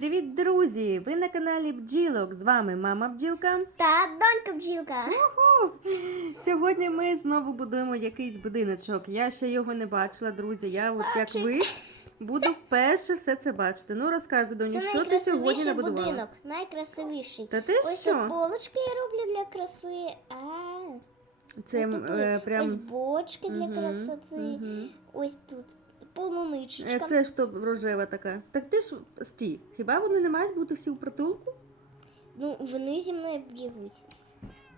Привіт, друзі! Ви на каналі Бджілок. З вами мама бджілка. Та донька бджілка. Сьогодні ми знову будуємо якийсь будиночок. Я ще його не бачила, друзі. Я, от як ви, буду вперше все це бачити. Ну розказуй, доню, Це що ти сьогодні набудувала? будинок. Найкрасивіший. Та ти Ось що? полочки я роблю для краси. А, Це е, ось бочки для Мгм, красоти. мгм. Ось тут полуничечка. Е, Це ж то рожева така. Так ти ж стій. Хіба вони не мають бути всі у притулку? Ну, вони зі мною бігають.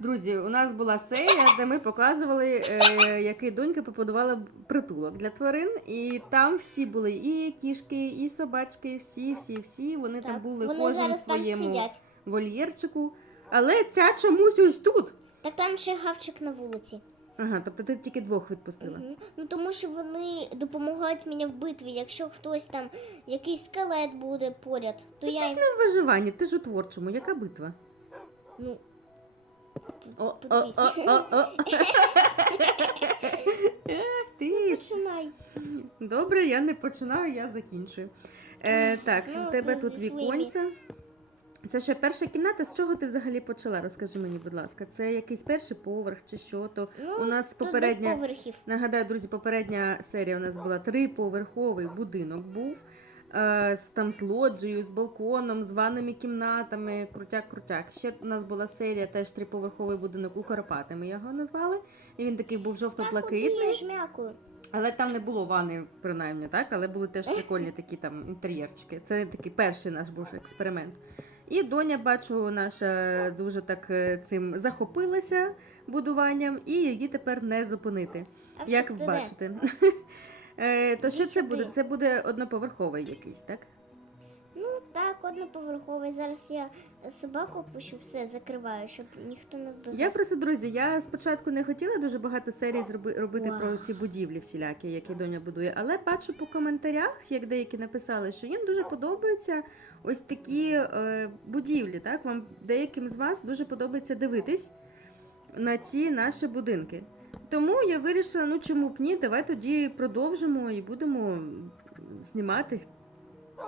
Друзі, у нас була серія, де ми показували, е, який донька побудувала притулок для тварин, і там всі були і кішки, і собачки, всі, всі, всі. Вони там були вони кожен в зараз там своєму сидять. вольєрчику. Але ця чомусь ось тут. Так там ще гавчик на вулиці. Ага, тобто ти тільки двох відпустила. Мгм. Ну тому що вони допомагають мені в битві. Якщо хтось там, якийсь скелет буде поряд, то Ти я ж не в виживанні, ти ж у творчому. Яка битва? ну О, о, о, о, о. Ех, ти ж. починай. Добре, я не починаю, я закінчую. Е, так, Ну, в тебе ти тут зі своїми. віконця. Це ще перша кімната. З чого ти взагалі почала? Розкажи мені, будь ласка. Це якийсь перший поверх чи що? То Ну, у нас попередня. поверхів. Нагадаю, друзі, попередня серія у нас була триповерховий будинок був. Е, з, там з лоджією, з балконом, з ванними кімнатами, крутяк-крутяк. Ще у нас була серія теж триповерховий будинок у Карпати. Ми його назвали. І він такий був жовто-блакитний. Але там не було вани, принаймні, так? Але були теж прикольні такі там інтер'єрчики. Це такий перший наш був експеримент. І доня, бачу, наша дуже так е, цим захопилася будуванням, і її тепер не зупинити. А Як ви бачите. Е, То що це буде? Це буде одноповерховий якийсь, так? Так, одноповерховий. Зараз я собаку пущу, все закриваю, щоб ніхто не вбив. Я просто, друзі, я спочатку не хотіла дуже багато серій зроби, робити Вау. про ці будівлі всілякі, які доня будує. Але бачу по коментарях, як деякі написали, що їм дуже подобаються ось такі е, будівлі. Так, вам деяким з вас дуже подобається дивитись на ці наші будинки. Тому я вирішила, ну чому б ні, давай тоді продовжимо і будемо знімати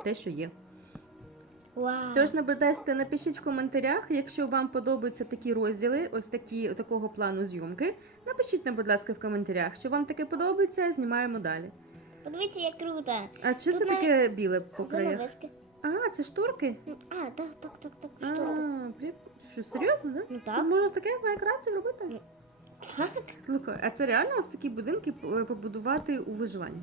те, що є. Вау. Тож, наблюдайська, напишіть в коментарях, якщо вам подобаються такі розділи, ось такі такого плану зйомки. Напишіть нам, будь ласка, в коментарях, що вам таке подобається, знімаємо далі. Подивіться, як круто. А що Тут це таке біле по краях? Занавески. А, це шторки? Ну, А, так, так, так, так. А, прик- Що, серйозно, да? Ну так. Можна таке в Майнкрафті робити? Ну. Так. Слухай, а це реально ось такі будинки е, побудувати у виживанні?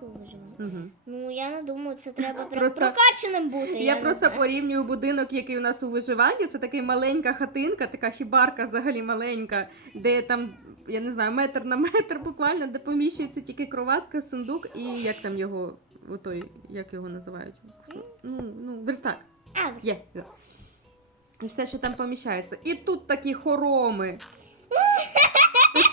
Будинку виживає. Угу. Ну я не думаю, це треба Просто- прокачаним бути. Я не просто знаю. порівнюю будинок, який у нас у виживанні. Це така маленька хатинка, така хібарка взагалі маленька, де там, я не знаю, метр на метр буквально, де поміщується тільки кроватка, сундук і як там його, отой, як його називають? Ну, ну, верстак. А. Є. є. І все, що там поміщається. І тут такі хороми.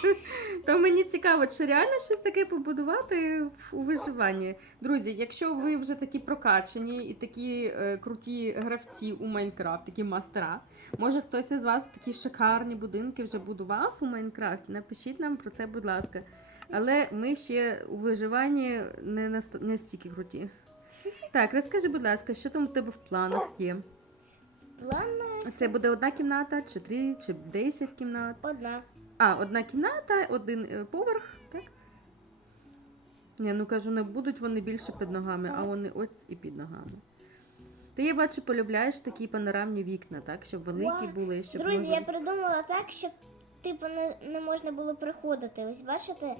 То мені цікаво, чи реально щось таке побудувати у виживанні. Друзі, якщо ви вже такі прокачані і такі е, круті гравці у Майнкрафт, такі мастера, може хтось із вас такі шикарні будинки вже будував у Майнкрафті? Напишіть нам про це, будь ласка. Але ми ще у виживанні не наст- не стільки круті. Так, розкажи, будь ласка, що там у тебе в планах є? Плана Це буде одна кімната, чи три, чи десять кімнат. одна. А, одна кімната, один е, поверх, так? Ні, ну кажу, не будуть вони більше під ногами, а вони ось і під ногами. Ти, я бачу, полюбляєш такі панорамні вікна, так? Щоб великі були, щоб Друзі, можна- я придумала так, щоб типу не, не можна було приходити. Ось бачите,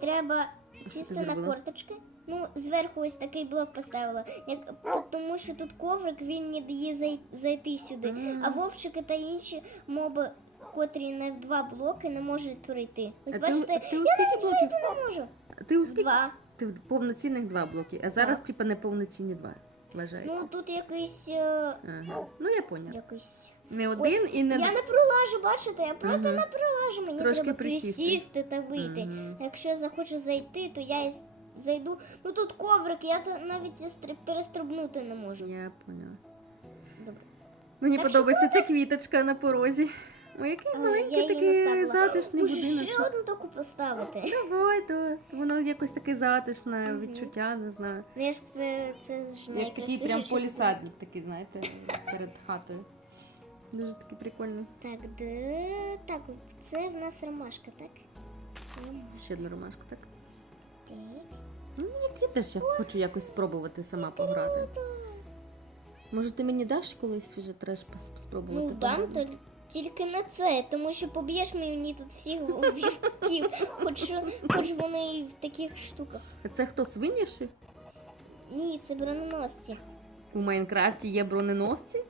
треба ти сісти на зробила? корточки. Ну, зверху ось такий блок поставила. Як, тому що тут коврик, він не дає зай, зайти сюди. А вовчики та інші моби, котрі не в два блоки, не можуть пройти. Ось А ти, бачите, ти у скільки блоків? я не можу. Ти у скільки? Два. Ти в повноцінних два блоки, а зараз, типа, неповноцінні два. Вважається. Ну тут якийсь. е, Ага. Ну, я поняла. якийсь. Не один і не Я не пролажу, бачите, я просто Мгм. не пролажу. Мені Трошки треба присісти. присісти та вийти. Мгм. Якщо я захочу зайти, то я і с- зайду. Ну тут коврик, я та навіть і стри- перестрибнути не можу. Я поняла. Добре. Мені Так що подобається ця квіточка на порозі. Ой, який маленький такий затишний Може, ще одну таку поставити. Давай, давай. Воно якось таке затишне відчуття, не знаю. Ну, я ж тебе- це ж Як такий прям буде. полісадник, такий, знаєте, перед хатою. Дуже такий прикольний. Так, де... так, це в нас ромашка, так? Ромашка. Ще одну ромашку, так? Так. Ну, як я теж я хочу якось спробувати сама пограти. Може, ти мені даш колись вже треш пос- спробувати? Ну, дам пограти? то тільки на це, тому що поб'єш мені тут всіх вовків, хоч, хоч вони і в таких штуках. А це хто свиніші? Ні, це броненосці. У Майнкрафті є броненосці?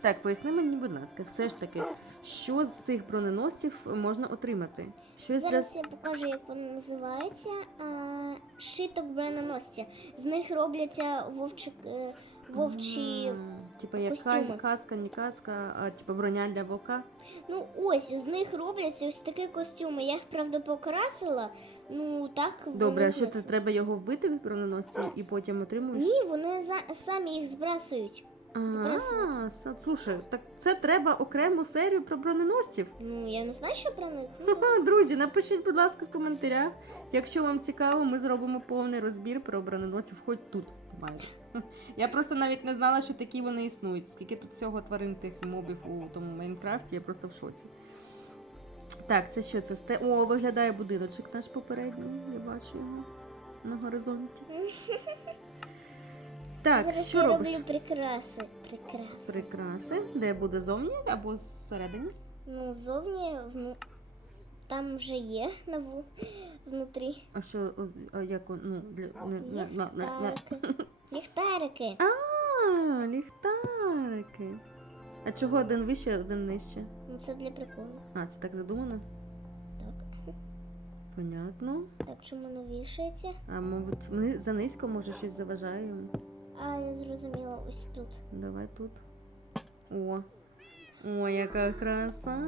Так, поясни мені, будь ласка, все ж таки, що з цих броненосців можна отримати? Щось для Зараз я покажу, як воно називається. А, шиток броненосця. З них робляться вовчик, е, вовчі. М, Типа як костюми. каска, не каска, а типа броня для вовка. Ну ось, з них робляться ось такі костюми. Я їх правда покрасила. Ну так. Добре, а що ти треба його вбити в броненосці і потім отримуєш? Ні, вони за... самі їх збрасують. А, слушай, так це треба окрему серію про броненосців. Ну, я не знаю, що про них. Ну, Друзі, напишіть, будь ласка, в коментарях. Якщо вам цікаво, ми зробимо повний розбір про броненосців хоч тут. Майже. Я просто навіть не знала, що такі вони існують. Скільки тут всього тварин тих мобів у тому Майнкрафті, я просто в шоці. Так, це що? Це сте. О, виглядає будиночок наш попередній. Я бачу його на горизонті. Так, Зараз що я робиш? роблю прикраси. Прикраси. Прикраси. Де буде зовні або зсередині? Ну, зовні вну... там вже є на ву... внутрі. А що, а як ну, для, не, не, на, на, на. Ліхтарики. Ліхтарики. А, ліхтарики. А чого один вище, один нижче? Ну, це для приколу. А, це так задумано? Так. Понятно. Так, чому не вішається? А мабуть, ми за низько, може, щось заважає йому. А, я зрозуміла, ось тут. Давай тут. О. О, яка краса.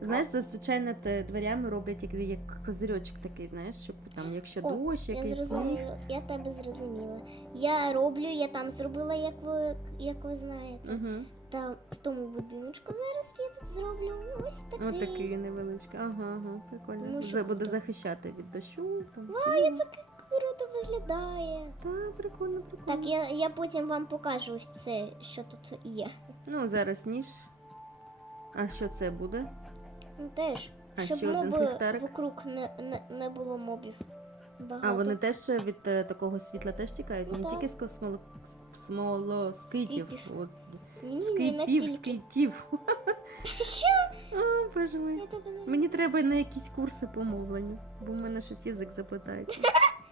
Знаєш, зазвичай над е, дверями роблять як, як козирьочок такий, знаєш, щоб там, якщо О, дощ, Я якийсь сніг. зрозуміла, я тебе зрозуміла. Я роблю, я там зробила, як ви, як ви знаєте. Угу. Там в тому будиночку зараз я тут зроблю ось такий. Ось такий невеличкий. Ага, ага, прикольно. Ну, буде захищати від дощу. Там, Ай, снігу. це круто виглядає. Та, прикольно, прикольно. Так, я, я потім вам покажу ось це, що тут є. Ну, зараз ніж. А що це буде? Ну теж, А щоб ще один моби ліхтарик? вокруг не, не, не було мобів. Багато. А вони теж від е, такого світла теж тікають? Ну, Не так. тільки з смолоскитів. Скипів. Скитів. Що? О, боже мій. Мені треба на якісь курси по мовленню, бо в мене щось язик заплетається.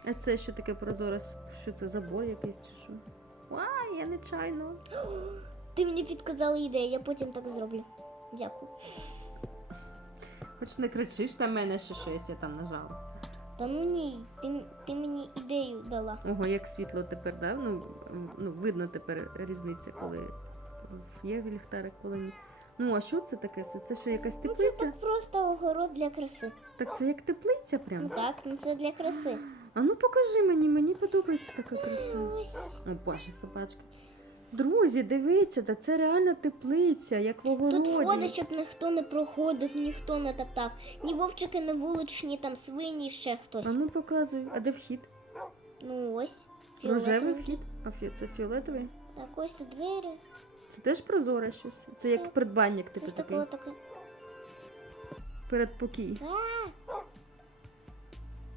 А це що таке прозоре? Що це забор якийсь чи що? Ай, я нечайно. Ти мені підказала ідею, я потім так зроблю. Дякую. Хоч не кричиш на мене, що щось я там нажала. Та ну ні, ти, ти мені ідею дала. Ого, як світло тепер, да? Ну, ну видно тепер різниця, коли є ліхтарик, коли ні. Ну, а що це таке? Це, це що якась Ну це так просто огород для краси. Так це як теплиця Ну прям. так, ну це для краси. А ну покажи мені, мені подобається така краса. О, Боже, собачка. Друзі, дивіться, та це реально теплиця, як в огороді. Тут входить, щоб ніхто не проходив, ніхто не топтав. Ні вовчики, ні вуличні, там свині, ще хтось. А ну показуй, а де вхід? Ну ось. Рожевий вхід? А фі- це фіолетовий? Так, ось тут двері. Це теж прозоре щось. Це як Так. придбанник, типу такий. Передпокій. А,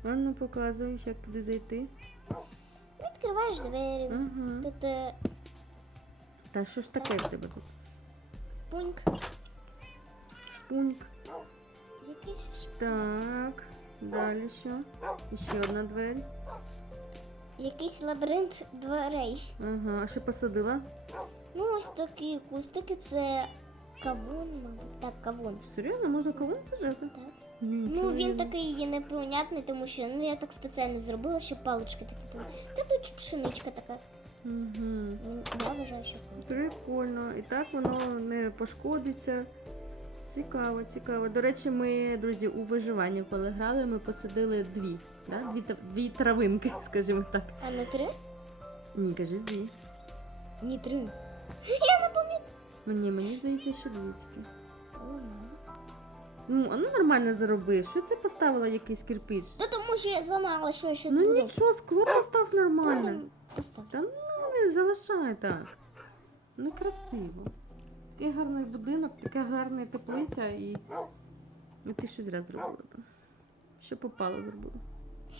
А ну показуй, як туди зайти. відкриваєш двері. Ага. Тут е, Та що ж таке в тебе тут? пуньк. Шпуньк. Який же ж? Так. Далі що? І ще одна двері. Якийсь лабіринт дверей. Ага, а що посадила? Ну, ось такі кустики, це кавун, мабуть. Так, кавун. Серйозно, можна кавун саджати? Так. Нічого. Ну, він такий є непонятний, тому що ну, я так спеціально зробила, щоб палички такі були. Та тут пшеничка така. Угу. Я вважаю, що. Прикольно. І так воно не пошкодиться. Цікаво, цікаво. До речі, ми, друзі, у виживанні, коли грали, ми посадили дві. Да? Дві, та- дві травинки, скажімо так. А не три? Ні, кажи дві. Ні, три. Мені, мені здається, що дві тільки. Ну, а ну нормально зароби. Що це поставила якийсь кирпич? Та тому що я зламала, що я щас Ну буду. нічого, скло постав нормально. Потім постав. Та ну не залишай так. Некрасиво. Такий гарний будинок, така гарна теплиця і. І ти що зря зробила там. Що попало зробила.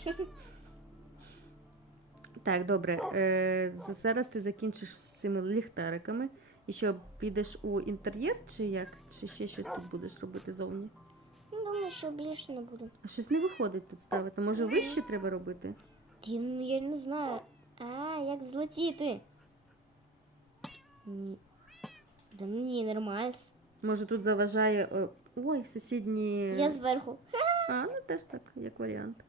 Так, добре. Е, зараз ти закінчиш з цими ліхтариками. І що, підеш у інтер'єр, чи як? Чи ще щось тут будеш робити зовні? Думаю, що більше не буду. А щось не виходить тут ставити. Може, вище треба робити? Ти, ну я не знаю. А, як взлетіти? Ні. Да ну ні, нормально. Може, тут заважає. е, Ой, сусідні. Я зверху. А, ну теж так, як варіант.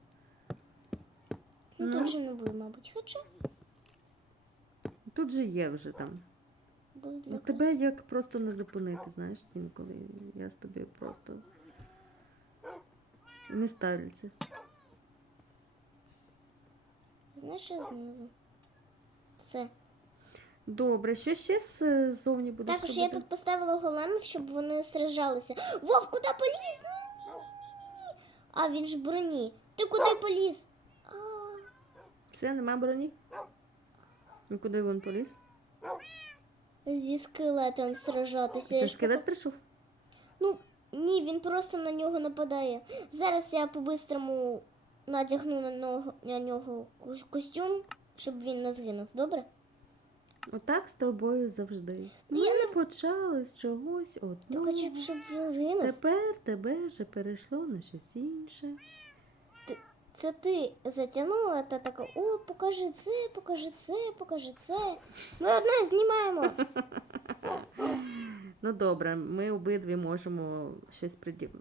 Ну, Ну. тут же не буду, мабуть. Хоча. Тут же є вже там. Ну, тебе як просто не зупинити, знаєш, інколи я з тобою просто не ставляться. Знаєш, що знизу. Все. Добре, що ще ззовні будеш Також робити? я тут поставила големів, щоб вони сражалися. Вов, куди поліз? Ні-ні-ні-ні. А він ж в броні. Ти куди поліз? А, Все, нема броні? Ну куди він поліз? Зі скелетом сражатися. Ще ж скелет прийшов? Ну, ні, він просто на нього нападає. Зараз я по-бистрому надягну на, нього, на нього костюм, щоб він не згинув, добре? Отак з тобою завжди. Ну, Ми я не почали з чогось Я одного. хочу, щоб він згинув. Тепер тебе вже перейшло на щось інше. Це ти затягнула та така, о, покажи це, покажи це, покажи це. Ми одне знімаємо. Ну добре, ми обидві можемо щось пред'яв...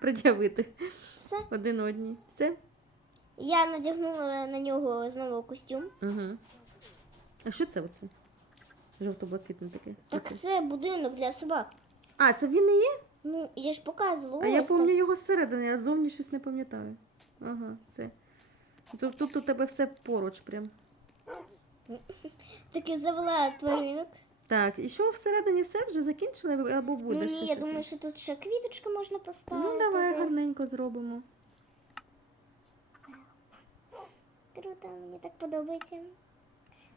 пред'явити Все. один одній. Все? Я надягнула на нього знову костюм. Угу. А що це оце? Жовто-блакитне таке. Що Так це? це будинок для собак. А, це він і є? Ну, я ж показувала. А я пам'ятаю його зсередини, а зовні щось не пам'ятаю. Ага, все. Тут, тут у тебе все поруч прям. так. Таки завела тваринок. Так, і що всередині все вже закінчили або буде ну, ні, я щось? думаю, що тут ще квіточку можна поставити. Ну, давай десь. гарненько зробимо. Круто, мені так подобається.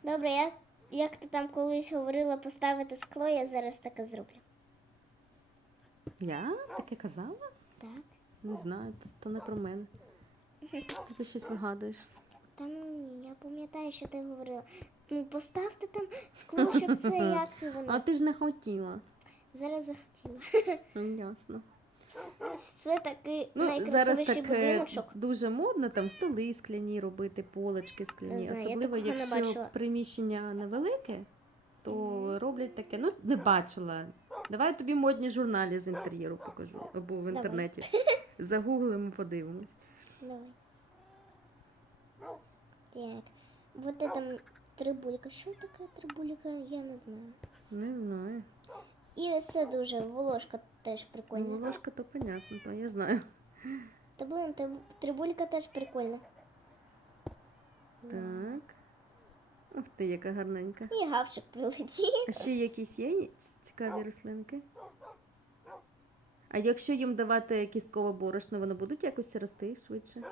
Добре, я, як ти там колись говорила поставити скло, я зараз таке зроблю. Я таке казала? Так. Не знаю, то, не про мене. Ти щось вигадуєш. Та ну ні, я пам'ятаю, що ти говорила. Ну, поставте там скло, щоб це як А ти ж не хотіла. Зараз захотіла. Ну, Ясно. Це такий Ну, зараз найкрасивіший так будиночок. дуже модно там столи скляні робити, полочки скляні. Не знаю, я Особливо, такого не якщо бачила. приміщення невелике, то роблять таке. Ну, не бачила. Давай я тобі модні журналі з інтер'єру покажу. Або в Давай. інтернеті. Загуглимо, подивимось. Давай. Так. Вот это трибулька. Що таке трибулька, я не знаю. Не знаю. І це дуже волошка теж Ну, прикольна. волошка то понятно, то я знаю. Та блин, трибулька теж прикольна. Так. Ух ти, яка гарненька. І гавчик прилетів. А ще якісь є цікаві рослинки? А якщо їм давати кісткове борошно, вони будуть якось рости швидше?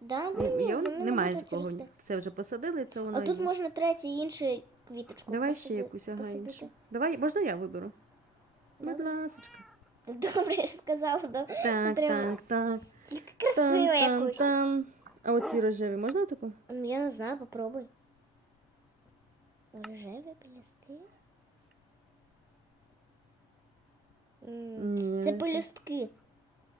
Да, Ні, ні, вони Немає будуть такого. рости. Все вже посадили, це воно. А тут є. можна третю іншу квіточку. Давай ще посади- якусь ага, посадити. іншу. Давай, можна я виберу? Будь ласочка. Добре, я ж сказала, да. Так, треба. так, так. Тільки красиво Тан, якусь. тан. А оці рожеві можна таку? Ну, я не знаю, попробуй. Рожеві пелюстки. Ні. Це пелюстки,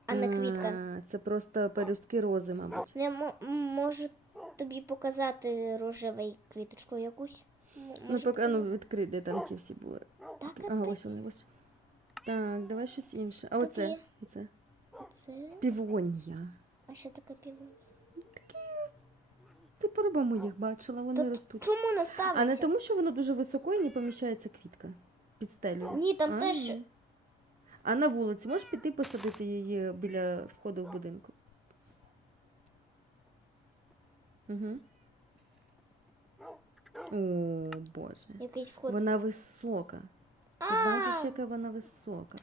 а не квітка. А, Це просто пелюстки рози, мабуть. Я мо- м, можу тобі показати рожеву квіточку якусь. М- Ну, може, поки ну, відкрий, де там ті всі були. Так, Ага, ось вони, ось. Так, давай щось інше. А Тут оце? є. оце. Це. Півонія. А що таке піво? Ти по-любому їх бачила, вони Та ростуть. Чому не ставиться? А не тому, що воно дуже високо і не поміщається квітка під стелю. Ні, там а, теж. А на вулиці можеш піти посадити її біля входу в будинку? Угу. О, Боже. Якийсь вход. Вона висока. Ти бачиш, яка вона висока.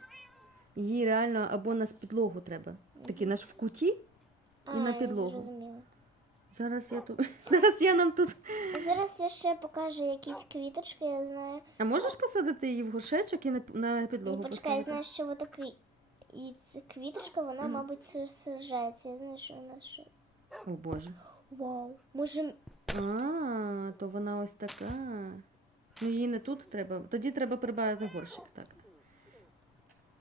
Її реально або на підлогу треба. Такий наш в куті. А, на я підлогу. Зараз я тут. Зараз я нам тут. Зараз я ще покажу якісь квіточки, я знаю. А можеш посадити її в горшечок і на, на підлогу Ну, почекай, я поставити? знаю, що отакий. І ця квіточка, вона, Мгм. мабуть, саж- саджається. Я знаю, що вона ще. О Боже. Вау. Може, А, то вона ось така. Ну її не тут треба. Тоді треба прибавити горщик, так.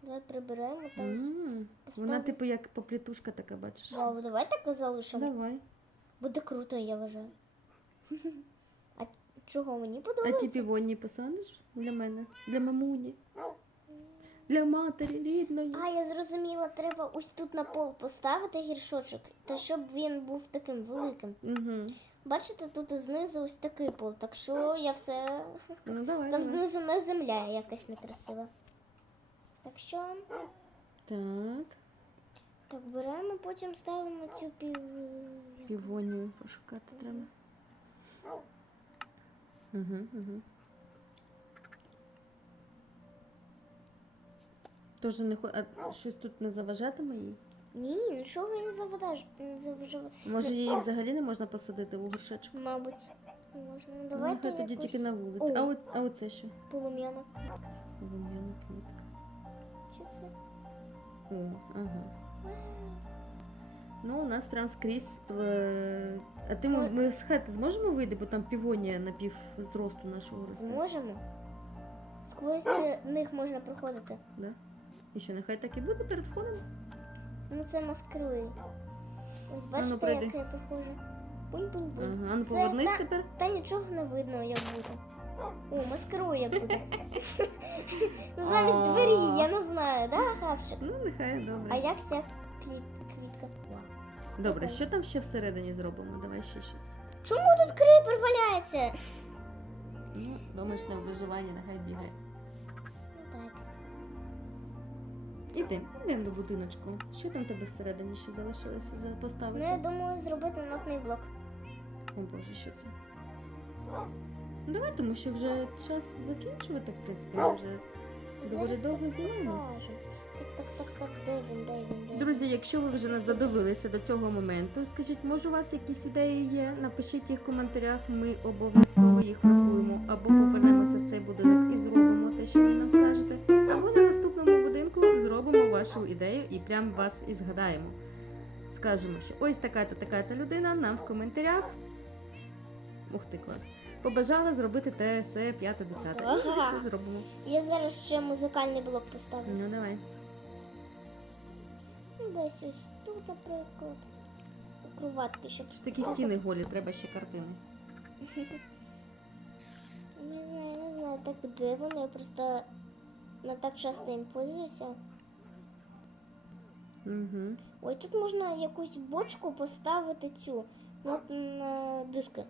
давай приберемо там. М, Вона, типу, як поплітушка така, бачиш. Вау, давай так і залишимо. Давай. Буде круто, я вважаю. А чого мені А ті подобається? півонні посадиш для мене? Для мамуні. Для матері рідної. А, я зрозуміла, треба ось тут на пол поставити гіршочок, та щоб він був таким великим. Угу. Бачите, тут знизу ось такий пол, так що я все. Ну давай. Там давай. знизу не земля якась некрасива. Так що, Так. Так беремо, потім ставимо цю пів. Півонію пошукати треба. Угу, угу. Тоже не хо... А щось тут не заважатиме їй? Ні, нічого і не завадаж. Не заважає. Може її взагалі не можна посадити в горшечок? Мабуть, не можна. Ну, Ну, Давайте хай тоді якусь тільки на вулиці. О. А, от, а оце що? полум'яна. Полум'яна квітка. Чи це? О, ага. Ну, у нас прям скрізь. е, А ти ми, ми з хати зможемо вийти, бо там півонія на пів зросту нашого росте. Зможемо. Сквозь е, них можна проходити. Да? І що, нехай так і буде перед входом? Ну це маскирує. Ось бачите, прийди. як я проходжу. Бунь-бунь-бунь. Ага, ну Це повернись та- тепер. Та нічого не видно, як буде. О, маскирує як буде. Ну, Замість А. двері, я не знаю, да, Хавчик? Ну, нехай добре. А як ця кліт- квітка? Добре, що там ще всередині зробимо? Давай ще щось. Чому тут крипер валяється? Ну, домашнє виживання, нехай бігає. Так. Іди, йдемо до будиночку. Що там тебе всередині ще залишилося за- поставити? Ну, я думаю, зробити нотний блок. О Боже, що це? Ну, Давай, тому що вже час закінчувати, в принципі, ми вже доволі довго знімаємо. Так, так, так, де він, де він, де він? Друзі, якщо ви вже нас додивилися до цього моменту, скажіть, може у вас якісь ідеї є? Напишіть їх в коментарях, ми обов'язково їх врахуємо, або повернемося в цей будинок і зробимо те, що ви нам скажете, або на наступному будинку зробимо вашу ідею і прям вас і згадаємо. Скажемо, що ось така-то така-то людина нам в коментарях. Ух ти, клас. Побажала зробити те, се, п'яте, десяте. Ага. це зробимо. Я зараз ще музикальний блок поставлю. Ну давай. Десь ось тут, наприклад. Кроватки, щоб Ж такі стіни голі, треба ще картини. Не знаю, не знаю, так де вони, я просто не так часто їм пользуюся. Угу. Ой, тут можна якусь бочку поставити цю. Ну, от на диски.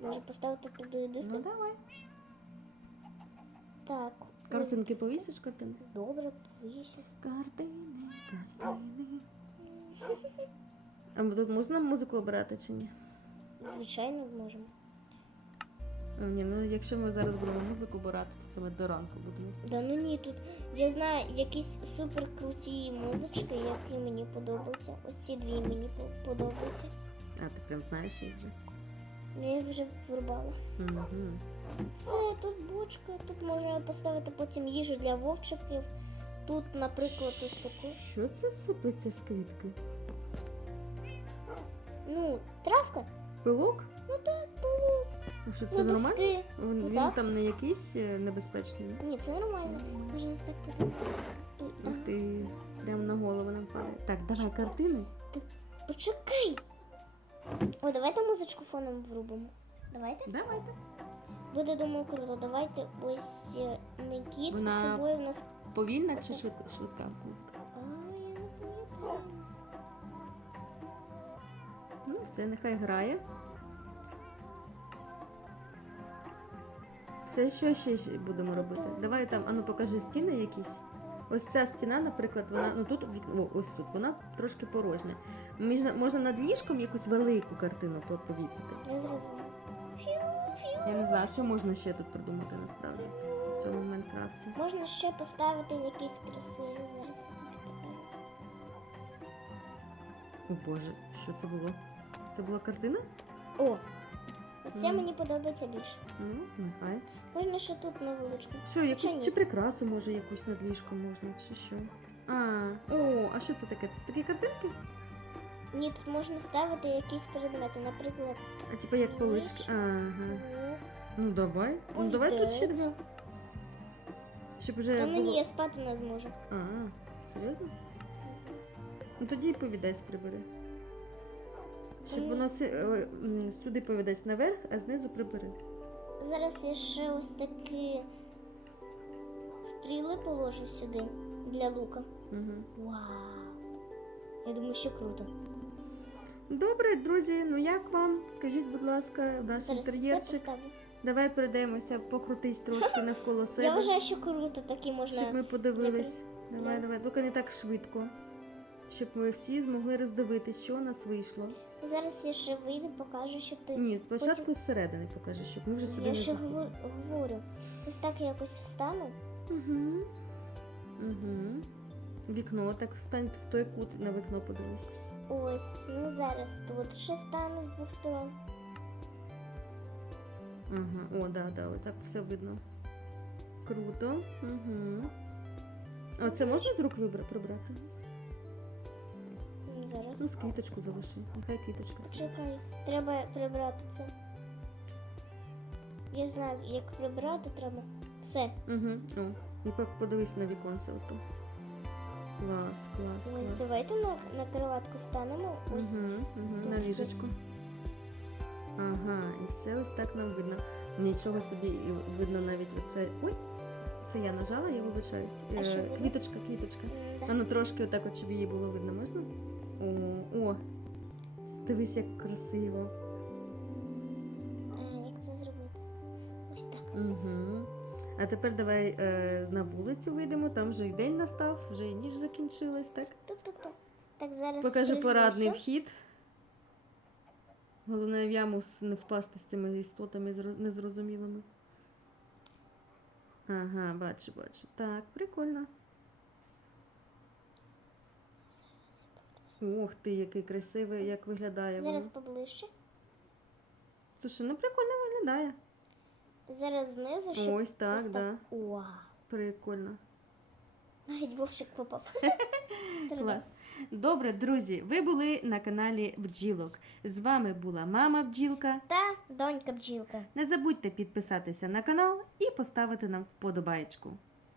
Може поставити туди диски. Ну давай. Так. Картинки повісиш картинки? Добре, повісю. Картини, картини. А тут можна музику обирати чи ні? Звичайно, можемо. О, ні, ну якщо ми зараз будемо музику обирати, то це ми до ранку будемо. сидіти. Да ну ні, тут я знаю якісь супер круті музички, які мені подобаються. Ось ці дві мені по- подобаються. А, ти прям знаєш їх вже. Ну Я їх вже врубала. Угу. Це тут бочка, тут можна поставити потім їжу для вовчиків. Тут, наприклад, ось таку. Що це сиплеться з квітки? Ну, травка. Пилок? Ну так, було. Ну, Що це нормально? Він, Ну, він так. там не якийсь е, небезпечний. Ні, це нормально. Можна ось так подивитися. І, Ух ага. ти, прямо на голову нам падає. Так, давай картини. Почекай. О, давайте музичку фоном врубимо. Давайте. Давайте. Буде, думаю, круто. Давайте ось не кіт Вона- з собою в нас. Повільна чи швидка, швидка музика? А, я не пам'ятаю. Ну, все, нехай грає. Все, що ще будемо робити? Давай там, ану покажи стіни якісь. Ось ця стіна, наприклад, вона, ну тут вікно, ось тут, вона трошки порожня. Можна, можна над ліжком якусь велику картину повісити. Я зрозуміла. Я не знаю, що можна ще тут придумати насправді. в цьому Майнкрафті. Можна ще поставити якісь красиві. Зараз. О Боже, що це було? Це була картина? О! Оце Мгм. мені подобається більше. Ну, нехай. Можна ще тут невеличку. Що, якусь Чи чи прикрасу, може, якусь над ліжком можна, чи що? А, о, а що це таке? Це такі картинки? Ні, тут можна ставити якісь предмети, наприклад. А типа як полички. Ага. Ну, давай. Ну давай тут ще два. Щоб вже Та мені було... я спати не зможу. А, серйозно? Ну тоді і повідець прибери. Щоб Мені- воно си- е, м, сюди повідець наверх, а знизу прибери. Зараз я ще ось такі стріли положу сюди для лука. Угу. Вау! Я думаю, що круто. Добре, друзі, ну як вам? Скажіть, будь ласка, наш Зараз це інтер'єрчик. поставлю. Давай перейдемося, покрутись трошки навколо себе. Я вважаю, що круто, такі можна. Щоб ми подивились. Давай, Да. давай, тільки не так швидко. Щоб ми всі змогли роздивитись, що у нас вийшло. Зараз я ще вийду, покажу, щоб ти. Ні, спочатку зсередини покажи, щоб ми вже сюди Я не ще заходили. говорю, говорю. Ось так я якось встану. Угу. Угу. Вікно, так встань в той кут на вікно подивись. Ось, ну зараз тут ще стану з двох сторон. Ага, о, да, да, отак все видно. Круто. Угу. А це можна з рук вибра- прибрати? Ну, Зараз. Ну, з квіточку залиши. Нехай квіточка. Чекай, треба прибрати це. Я знаю, як прибрати треба. Все. Угу. О, і подивись на віконце ото. Клас, клас, Ось клас. давайте на, на кроватку станемо. Ось. Угу, угу, на ліжечку. Ага, і все ось так нам видно. Нічого собі видно навіть оце. Ой, це я нажала, я вибачаюсь. Е, квіточка, квіточка. А ну трошки отак, от, щоб її було видно, можна? О, о, дивись, як красиво. Як це зробити? Ось так. Угу. А тепер давай е, на вулицю вийдемо, там вже і день настав, вже і ніч закінчилась, так? Тук-тук-тук. Так, зараз. Покажи порадний вхід. Головне в яму не впасти з цими істотами незрозумілими. Ага, бачу, бачу. Так, прикольно. Ох ти, який красивий, як виглядає Зараз воно. поближче. Слушай, ну прикольно виглядає. Зараз знизу, щоб Ось так, ось да. Прикольно. Навіть вовшик попав. Клас. Добре, друзі, ви були на каналі Бджілок. З вами була мама бджілка. Та донька бджілка. Не забудьте підписатися на канал і поставити нам вподобаєчку.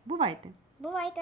Бувайте! Бувайте!